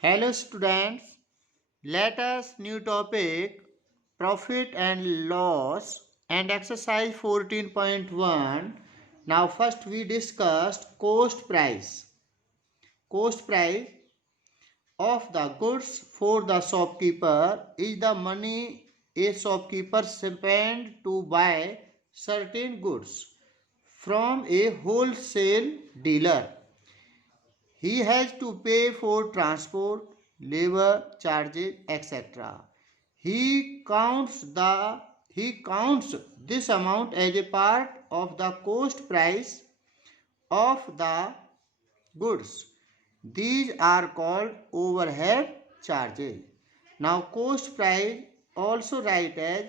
Hello students, let us new topic profit and loss and exercise 14.1. Now first we discussed cost price. Cost price of the goods for the shopkeeper is the money a shopkeeper spends to buy certain goods from a wholesale dealer. He has to pay for transport, labor charges, etc. He counts this amount as a part of the cost price of the goods. These are called overhead charges. Now cost price also write as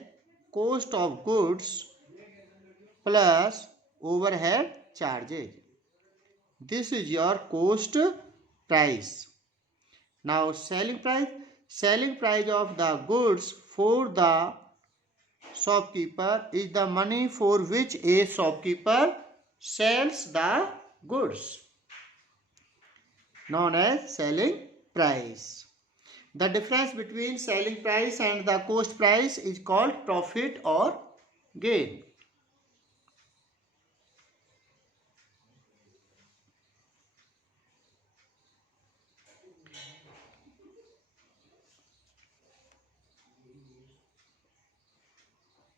cost of goods plus overhead charges. This is your cost price. Now selling price of the goods for the shopkeeper is the money for which a shopkeeper sells the goods, known as selling price. The difference between selling price and the cost price is called profit or gain.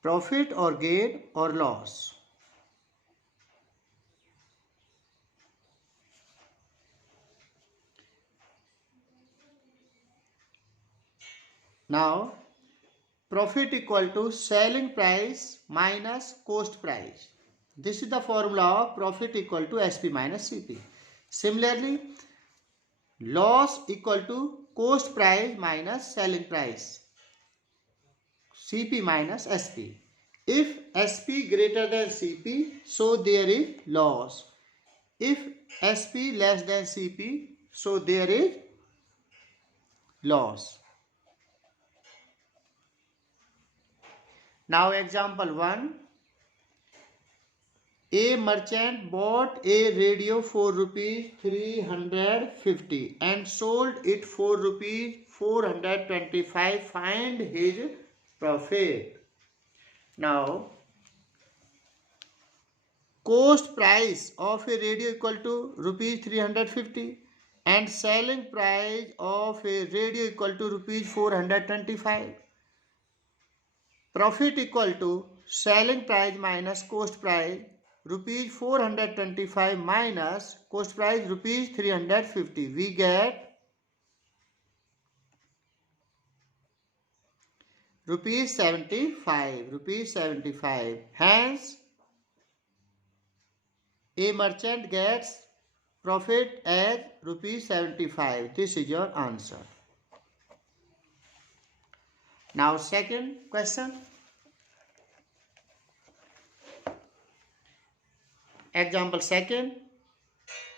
Profit or gain or loss. Now profit equal to selling price minus cost price. This is the formula of profit equal to SP minus CP. Similarly, loss equal to cost price minus selling price, CP minus SP. If SP greater than CP, so there is loss. If SP less than CP, so there is loss. Now example 1. A merchant bought a radio for rupees 350 and sold it for rupees 425. Find his profit. Now, cost price of a radio equal to rupees 350 and selling price of a radio equal to rupees 425. Profit equal to selling price minus cost price, rupees 425 minus cost price rupees 350. We get rupees 75. Hence, a merchant gets profit as rupees 75. This is your answer. Now second question. Example second.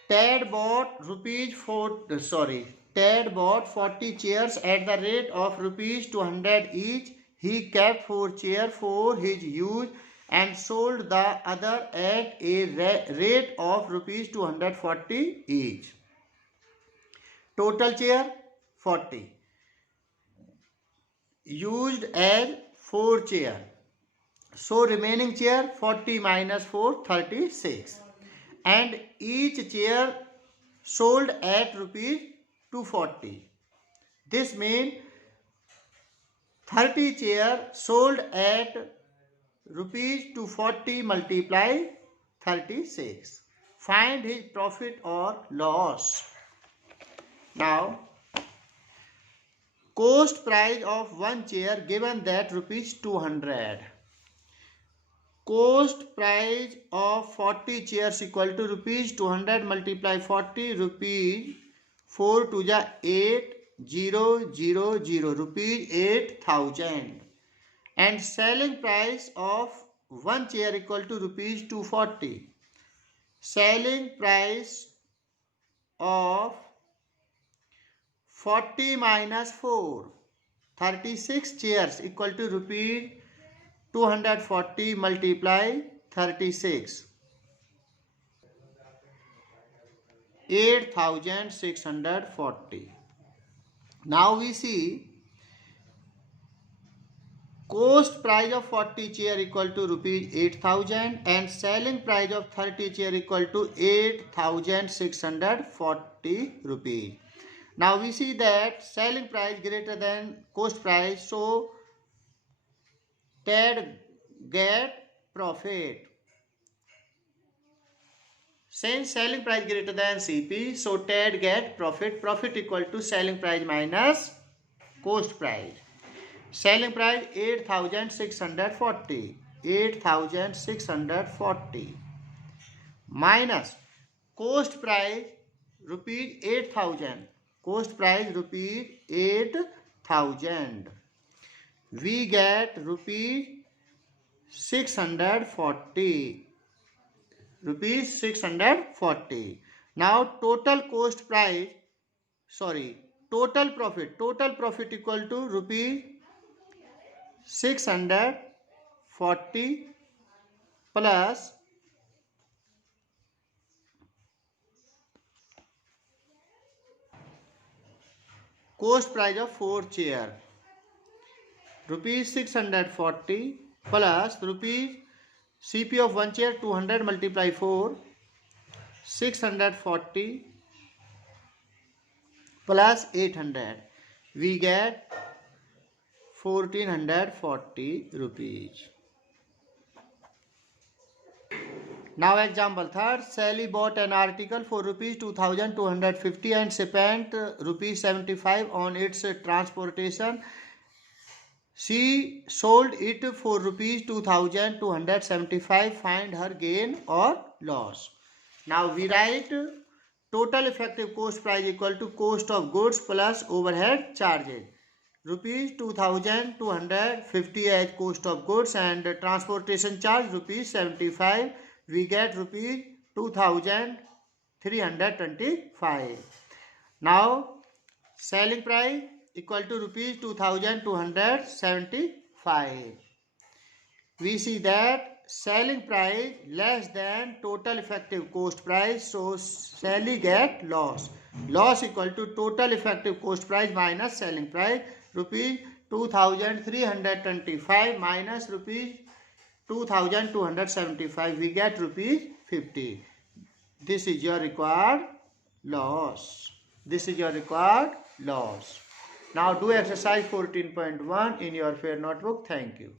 Ted bought 40 chairs at the rate of rupees 200 each. He kept 4 chairs for his use and sold the other at a rate of rupees 240 each. Total chair 40. Used as 4 chair. So remaining chair 40 minus 4, 36. And each chair sold at rupees 240. This means 30 chair sold at rupees 240 multiply 36. Find his profit or loss. Now, cost price of one chair given that rupees 200. Cost price of 40 chairs equal to rupees 200 multiply 40, rupees 4 to the 8000, rupees 8000. And selling price of one chair equal to rupees 240. Selling price of 40 minus 4, 36 chairs equal to rupees 240 multiply 36, 8640. Now we see cost price of 40 chair equal to rupees 8,000 and selling price of 30 chair equal to 8,640 rupees. Now we see that selling price greater than cost price, so TED get profit. Since selling price greater than CP, so TED get profit. Profit equal to selling price minus cost price. Selling price 8,640. 8,640 minus cost price rupees 8,000. Cost price rupees 8,000. We get rupees 640. Rupees 640. Now total cost price, total profit equal to rupees 640 plus cost price of 4 chair, rupees 640 plus rupees CP of 1 chair 200 multiply 4, 640 plus 800, we get 1440 rupees. Now example third, Sally bought an article for rupees 2,250 and spent rupees 75 on its transportation. She sold it for rupees 2,275. Find her gain or loss. Now we write total effective cost price equal to cost of goods plus overhead charges. Rupees 2,250 as cost of goods and transportation charge rupees 75. We get rupees 2,325. Now selling price equal to rupees 2,275. We see that selling price less than total effective cost price, so Sally get loss. Loss equal to total effective cost price minus selling price, rupees 2,325 minus rupees 2,275, we get rupees 50. This is your required loss. This is your required loss. Now do exercise 14.1 in your fair notebook. Thank you.